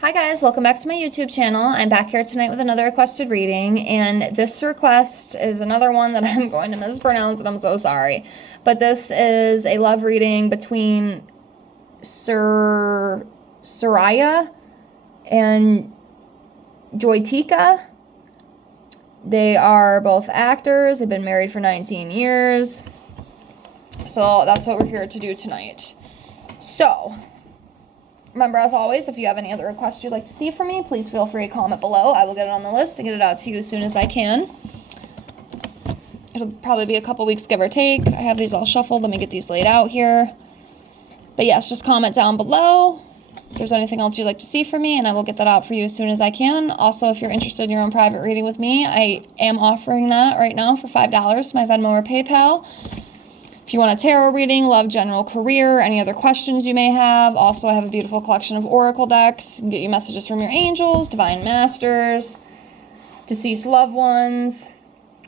Hi guys, welcome back to my YouTube channel. I'm back here tonight with another requested reading, and this request is another one that I'm going to mispronounce, and I'm so sorry. But this is a love reading between Suriya and Jyothika. They are both actors. They've been married for 19 years. So that's what we're here to do tonight. So, remember, as always, if you have any other requests you'd like to see from me, please feel free to comment below. I will get it on the list and get it out to you as soon as I can. It'll probably be a couple weeks, give or take. I have these all shuffled. Let me get these laid out here. But yes, just comment down below if there's anything else you'd like to see from me, and I will get that out for you as soon as I can. Also, if you're interested in your own private reading with me, I am offering that right now for $5 to my Venmo or PayPal. If you want a tarot reading, love, general, career, any other questions you may have. Also, I have a beautiful collection of oracle decks. You can get you messages from your angels, divine masters, deceased loved ones.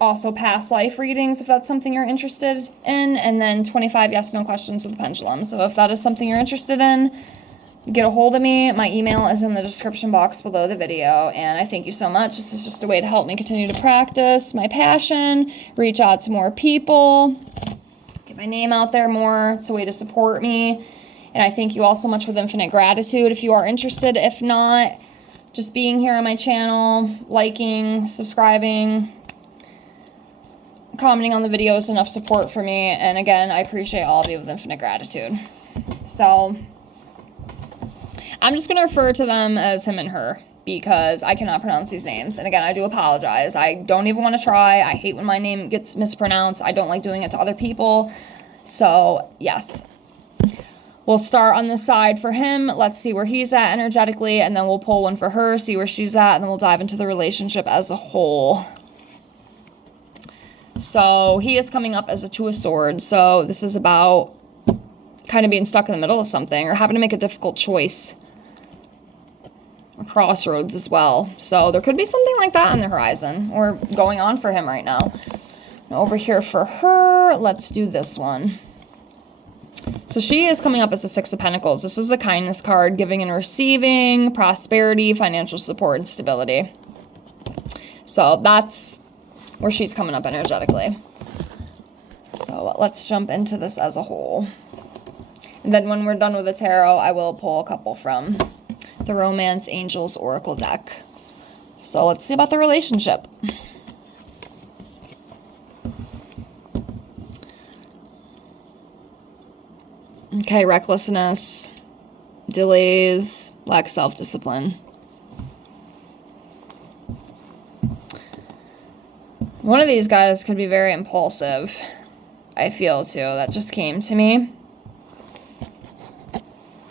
Also, past life readings if that's something you're interested in. And then 25 yes/no questions with a pendulum. So if that is something you're interested in, get a hold of me. My email is in the description box below the video. And I thank you so much. This is just a way to help me continue to practice my passion, reach out to more people, get my name out there more. It's a way to support me. And I thank you all so much with infinite gratitude. If you are interested, if not, just being here on my channel, liking, subscribing, commenting on the video is enough support for me. And again, I appreciate all of you with infinite gratitude. So I'm just going to refer to them as him and her because I cannot pronounce these names. And again, I do apologize. I don't even want to try. I hate when my name gets mispronounced. I don't like doing it to other people. So, yes. We'll start on the side for him. Let's see where he's at energetically, and then we'll pull one for her, see where she's at, and then we'll dive into the relationship as a whole. So, he is coming up as a Two of Swords. So, this is about kind of being stuck in the middle of something or having to make a difficult choice. Crossroads as well. So there could be something like that on the horizon or going on for him right now. Over here for her, let's do this one. So she is coming up as the Six of Pentacles. This is a kindness card, giving and receiving, prosperity, financial support, and stability. So that's where she's coming up energetically. So let's jump into this as a whole. And then when we're done with the tarot, I will pull a couple from the Romance Angels Oracle deck. So let's see about the relationship. Okay, recklessness, delays, lack of self-discipline. One of these guys could be very impulsive, I feel too. That just came to me.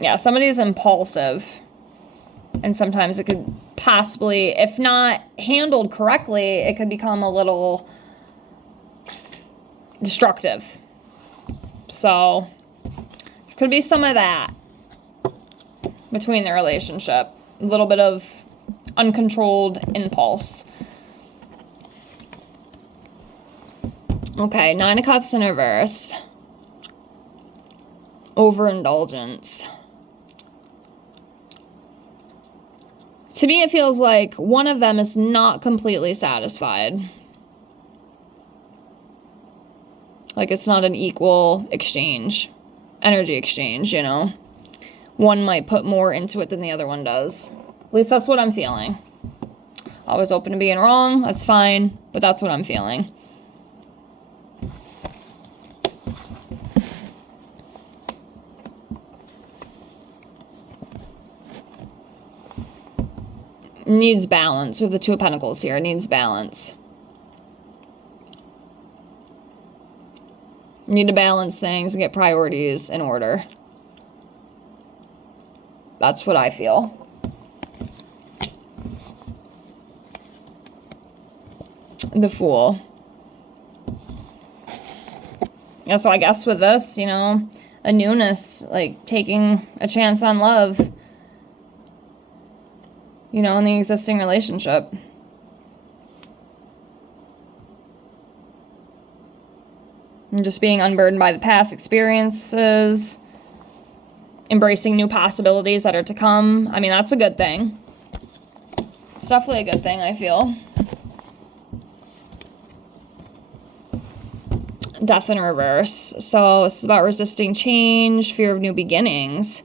Yeah, somebody's impulsive. And sometimes it could possibly, if not handled correctly, it could become a little destructive. So, there could be some of that between the relationship. A little bit of uncontrolled impulse. Okay, Nine of Cups in reverse. Overindulgence. To me, it feels like one of them is not completely satisfied. Like it's not an equal exchange, energy exchange, you know. One might put more into it than the other one does. At least that's what I'm feeling. Always open to being wrong, that's fine, but that's what I'm feeling. Needs balance with the Two of Pentacles here. It needs balance. Need to balance things and get priorities in order. That's what I feel. The Fool. Yeah, so I guess with this, you know, a newness, like taking a chance on love, you know, in the existing relationship. And just being unburdened by the past experiences. embracing new possibilities that are to come. I mean, that's a good thing. It's definitely a good thing, I feel. Death in reverse. So this is about resisting change, fear of new beginnings.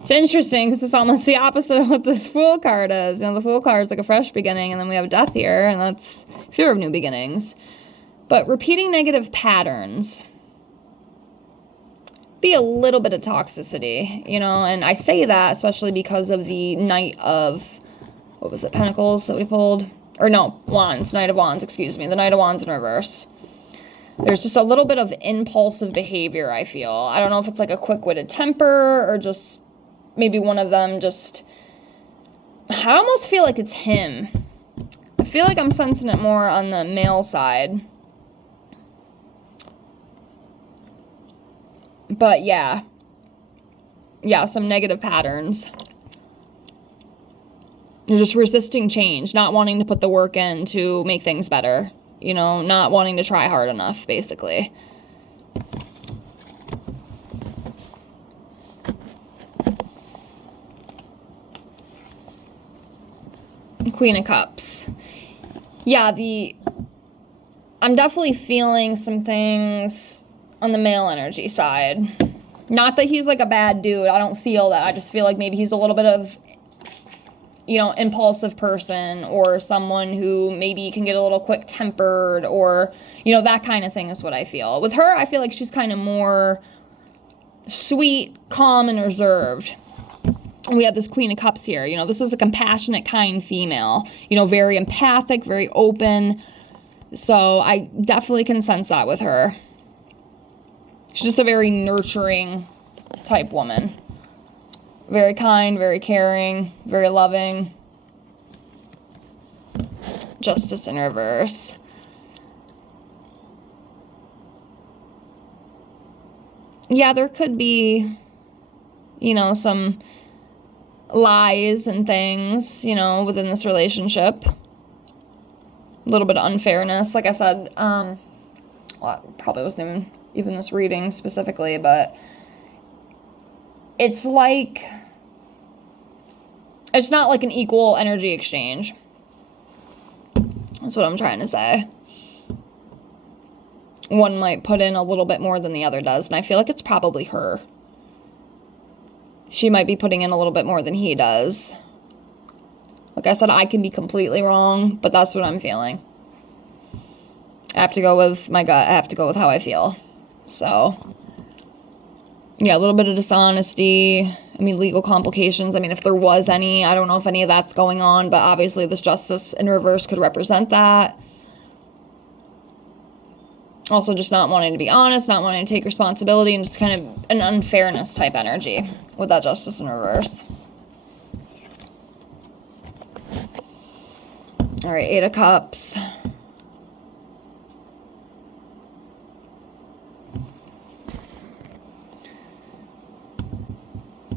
It's interesting because it's almost the opposite of what this Fool card is. You know, the Fool card is like a fresh beginning, and then we have death here, and that's fear of new beginnings. But repeating negative patterns. Be a little bit of toxicity, you know, and I say that especially because of the Knight of, what was it, Pentacles that we pulled? Or no, Wands, Knight of Wands, excuse me, the Knight of Wands in reverse. There's just a little bit of impulsive behavior, I feel. I don't know if it's like a quick-witted temper or just maybe one of them just... I almost feel like it's him. I feel like I'm sensing it more on the male side. But yeah. Yeah, some negative patterns. You're just resisting change, not wanting to put the work in to make things better. You know, not wanting to try hard enough, basically. Queen of Cups. Yeah, I'm definitely feeling some things on the male energy side. Not that he's like a bad dude. I don't feel that. I just feel like maybe he's a little bit of, you know, impulsive person, or someone who maybe can get a little quick-tempered, or, you know, that kind of thing is what I feel. With her, I feel like she's kind of more sweet, calm, and reserved. We have this Queen of Cups here. You know, this is a compassionate, kind female. You know, very empathic, very open. So I definitely can sense that with her. She's just a very nurturing type woman. Very kind, very caring, very loving. Justice in reverse. Yeah, there could be, you know, some lies and things, you know, within this relationship. A little bit of unfairness. Like I said, well, it probably wasn't even this reading specifically, but it's like, it's not like an equal energy exchange. That's what I'm trying to say. One might put in a little bit more than the other does, and I feel like it's probably her. She might be putting in a little bit more than he does. Like I said, I can be completely wrong, but that's what I'm feeling. I have to go with my gut. I have to go with how I feel. So, yeah, a little bit of dishonesty. I mean, legal complications. I mean, if there was any, I don't know if any of that's going on, but obviously this Justice in reverse could represent that. Also, just not wanting to be honest, not wanting to take responsibility, and just kind of an unfairness type energy with that Justice in reverse. All right, Eight of Cups.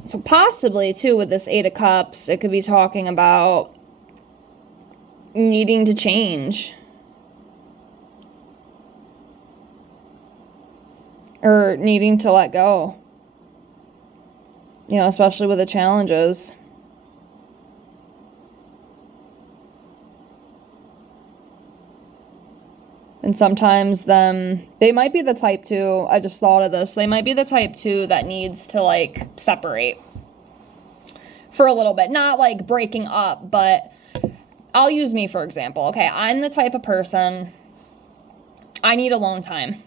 So possibly, too, with this Eight of Cups, it could be talking about needing to change. Or needing to let go. You know, especially with the challenges. And sometimes they might be the type too, I just thought of this, they might be the type too that needs to like separate for a little bit. Not like breaking up, but I'll use me for example. Okay, I'm the type of person, I need alone time.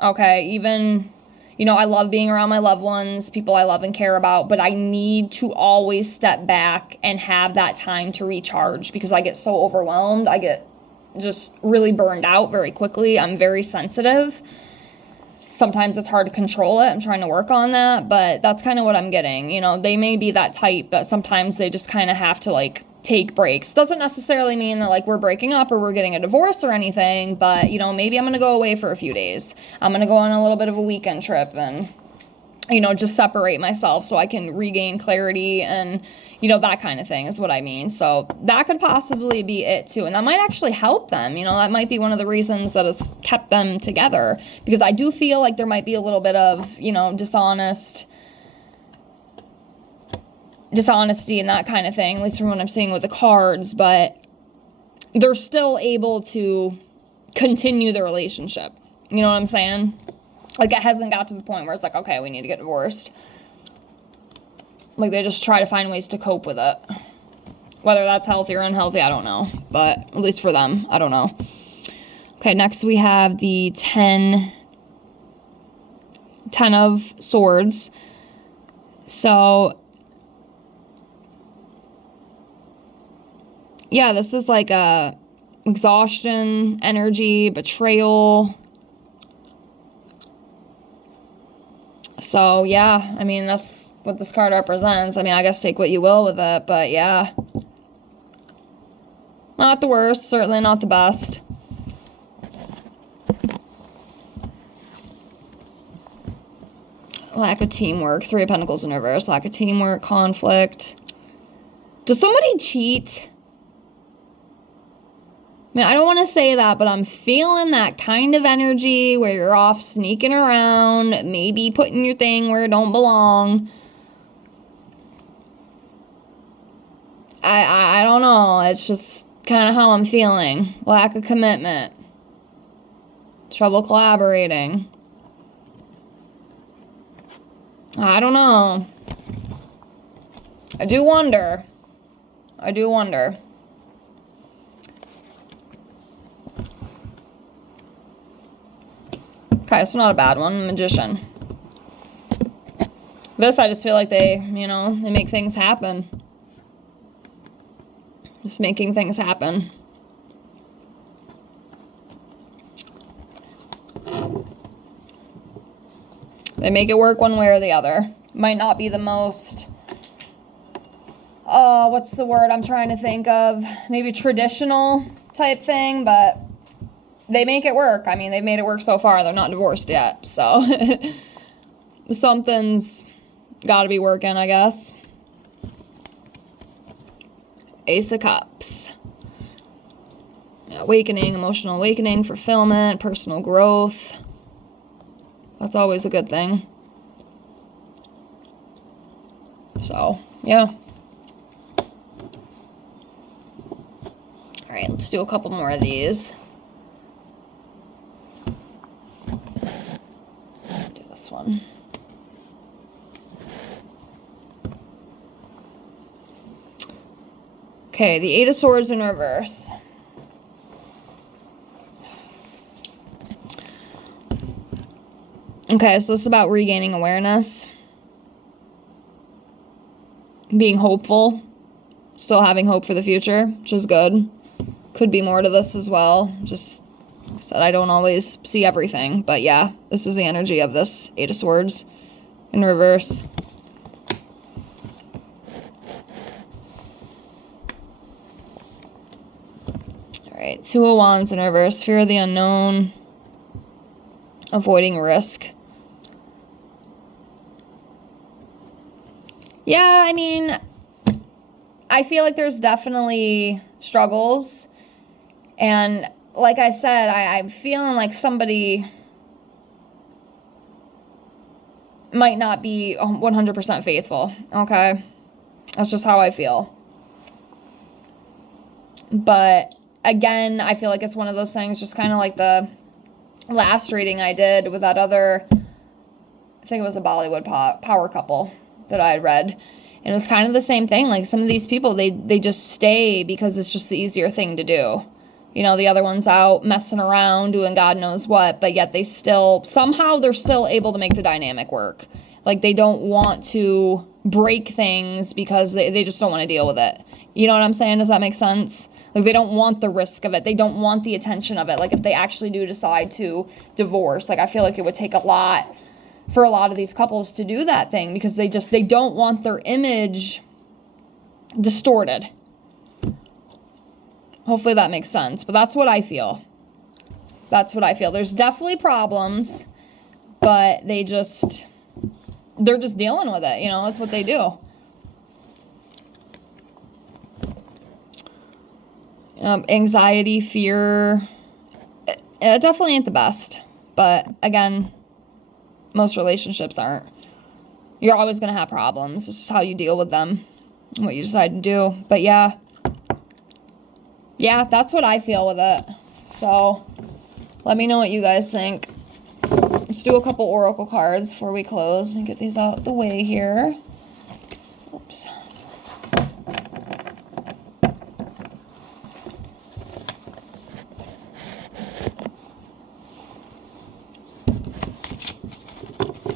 Okay, even, you know, I love being around my loved ones, people I love and care about, but I need to always step back and have that time to recharge because I get so overwhelmed. I get just really burned out very quickly. I'm very sensitive. Sometimes it's hard to control it. I'm trying to work on that, but that's kind of what I'm getting. You know, they may be that type that sometimes they just kind of have to like take breaks. Doesn't necessarily mean that like we're breaking up or we're getting a divorce or anything, but you know, maybe I'm going to go away for a few days. I'm going to go on a little bit of a weekend trip and, you know, just separate myself so I can regain clarity and, you know, that kind of thing is what I mean. So that could possibly be it too. And that might actually help them. You know, that might be one of the reasons that has kept them together, because I do feel like there might be a little bit of, you know, dishonest dishonesty and that kind of thing, at least from what I'm seeing with the cards, but they're still able to continue the relationship. You know what I'm saying? Like, it hasn't got to the point where it's like, okay, we need to get divorced. Like, they just try to find ways to cope with it. Whether that's healthy or unhealthy, I don't know. But at least for them, I don't know. Okay, next we have the 10 of Swords. So, yeah, this is like a exhaustion, energy, betrayal. So, yeah, I mean, that's what this card represents. I mean, I guess take what you will with it, but yeah. Not the worst, certainly not the best. Lack of teamwork. 3 of Pentacles in reverse. Lack of teamwork, conflict. Does somebody cheat? I mean, I don't want to say that, but I'm feeling that kind of energy where you're off sneaking around, maybe putting your thing where it don't belong. I don't know. It's just kind of how I'm feeling. Lack of commitment. Trouble collaborating. I don't know. I do wonder. Okay, so not a bad one. Magician. This, I just feel like they make things happen. Just making things happen. They make it work one way or the other. Might not be the most, what's the word I'm trying to think of? Maybe traditional type thing, but they make it work. I mean, they've made it work so far. They're not divorced yet, so something's got to be working, I guess. Ace of Cups. Awakening, emotional awakening, fulfillment, personal growth. That's always a good thing. So, yeah. All right, let's do a couple more of these. Do this one. Okay, the 8 of Swords in reverse. Okay, so this is about regaining awareness. Being hopeful. Still having hope for the future, which is good. Could be more to this as well. Just said I don't always see everything. But yeah, this is the energy of this 8 of Swords in reverse. Alright, 2 of Wands in reverse. Fear of the unknown. Avoiding risk. Yeah, I mean, I feel like there's definitely struggles. And like I said, I'm feeling like somebody might not be 100% faithful, okay? That's just how I feel. But again, I feel like it's one of those things, just kind of like the last reading I did with that other, I think it was a Bollywood power couple that I had read. And it was kind of the same thing. Like, some of these people, they just stay because it's just the easier thing to do. You know, the other one's out messing around, doing God knows what, but yet somehow they're still able to make the dynamic work. Like, they don't want to break things because they just don't want to deal with it. You know what I'm saying? Does that make sense? Like, they don't want the risk of it. They don't want the attention of it. Like, if they actually do decide to divorce, like, I feel like it would take a lot for a lot of these couples to do that thing because they don't want their image distorted. Hopefully that makes sense, but that's what I feel. There's definitely problems, but they're just dealing with it. You know, that's what they do. Anxiety, fear, it definitely ain't the best, but again, most relationships aren't. You're always going to have problems. It's just how you deal with them. what you decide to do. But yeah, that's what I feel with it. So let me know what you guys think. Let's do a couple oracle cards before we close. Let me get these out of the way here. Oops.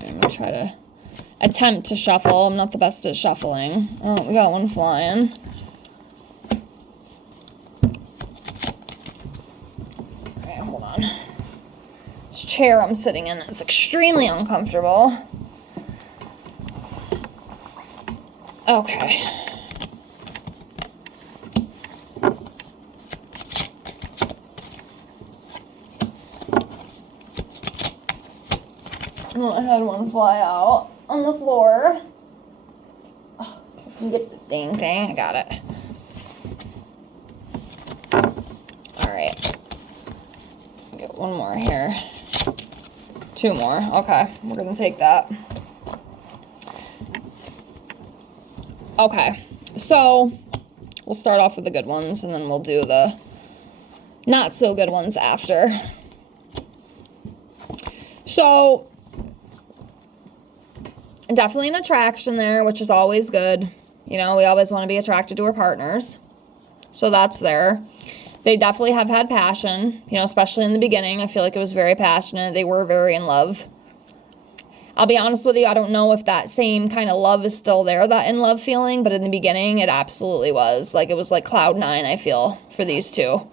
I'm gonna try to attempt to shuffle. I'm not the best at shuffling. Oh, we got one flying. Okay, hold on. This chair I'm sitting in is extremely uncomfortable. Okay. Oh, I had one fly out on the floor. Oh, I can get the dang thing. I got it. Alright. Get one more here. Two more. Okay, we're gonna take that. Okay, so we'll start off with the good ones and then we'll do the not so good ones after. So, definitely an attraction there, which is always good. You know, we always want to be attracted to our partners. So that's there. They definitely have had passion, you know, especially in the beginning. I feel like it was very passionate. They were very in love. I'll be honest with you, I don't know if that same kind of love is still there, that in love feeling, but in the beginning, it absolutely was. Like, it was like cloud nine, I feel, for these two.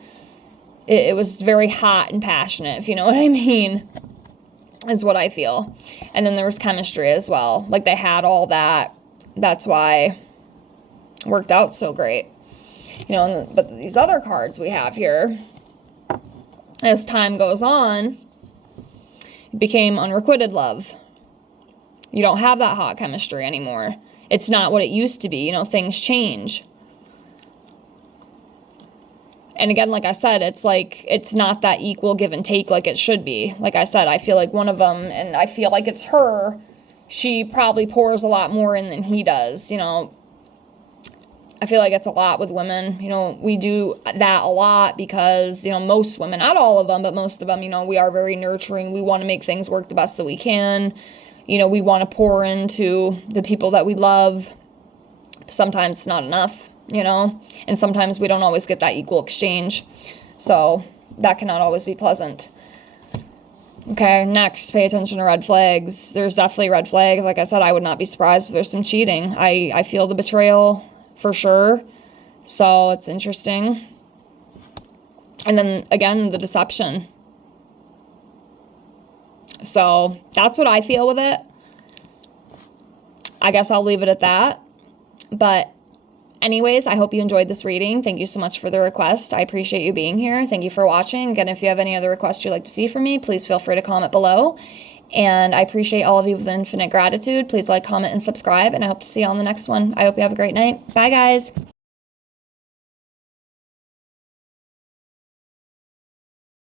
It was very hot and passionate, if you know what I mean, is what I feel. And then there was chemistry as well. Like, they had all that. That's why it worked out so great. You know, but these other cards we have here, as time goes on, it became unrequited love. You don't have that hot chemistry anymore. It's not what it used to be. You know, things change. And again, like I said, it's like, it's not that equal give and take like it should be. Like I said, I feel like one of them, and I feel like it's her, she probably pours a lot more in than he does. You know, I feel like it's a lot with women. You know, we do that a lot because, you know, most women, not all of them, but most of them, you know, we are very nurturing. We want to make things work the best that we can. You know, we want to pour into the people that we love. Sometimes it's not enough, you know, and sometimes we don't always get that equal exchange. So that cannot always be pleasant. Okay, next, pay attention to red flags. There's definitely red flags. Like I said, I would not be surprised if there's some cheating. I feel the betrayal for sure. So it's interesting. And then again, the deception. So that's what I feel with it. I guess I'll leave it at that. But anyways, I hope you enjoyed this reading. Thank you so much for the request. I appreciate you being here. Thank you for watching. Again, if you have any other requests you'd like to see from me, please feel free to comment below. And I appreciate all of you with infinite gratitude. Please like, comment, and subscribe. And I hope to see you on the next one. I hope you have a great night. Bye, guys.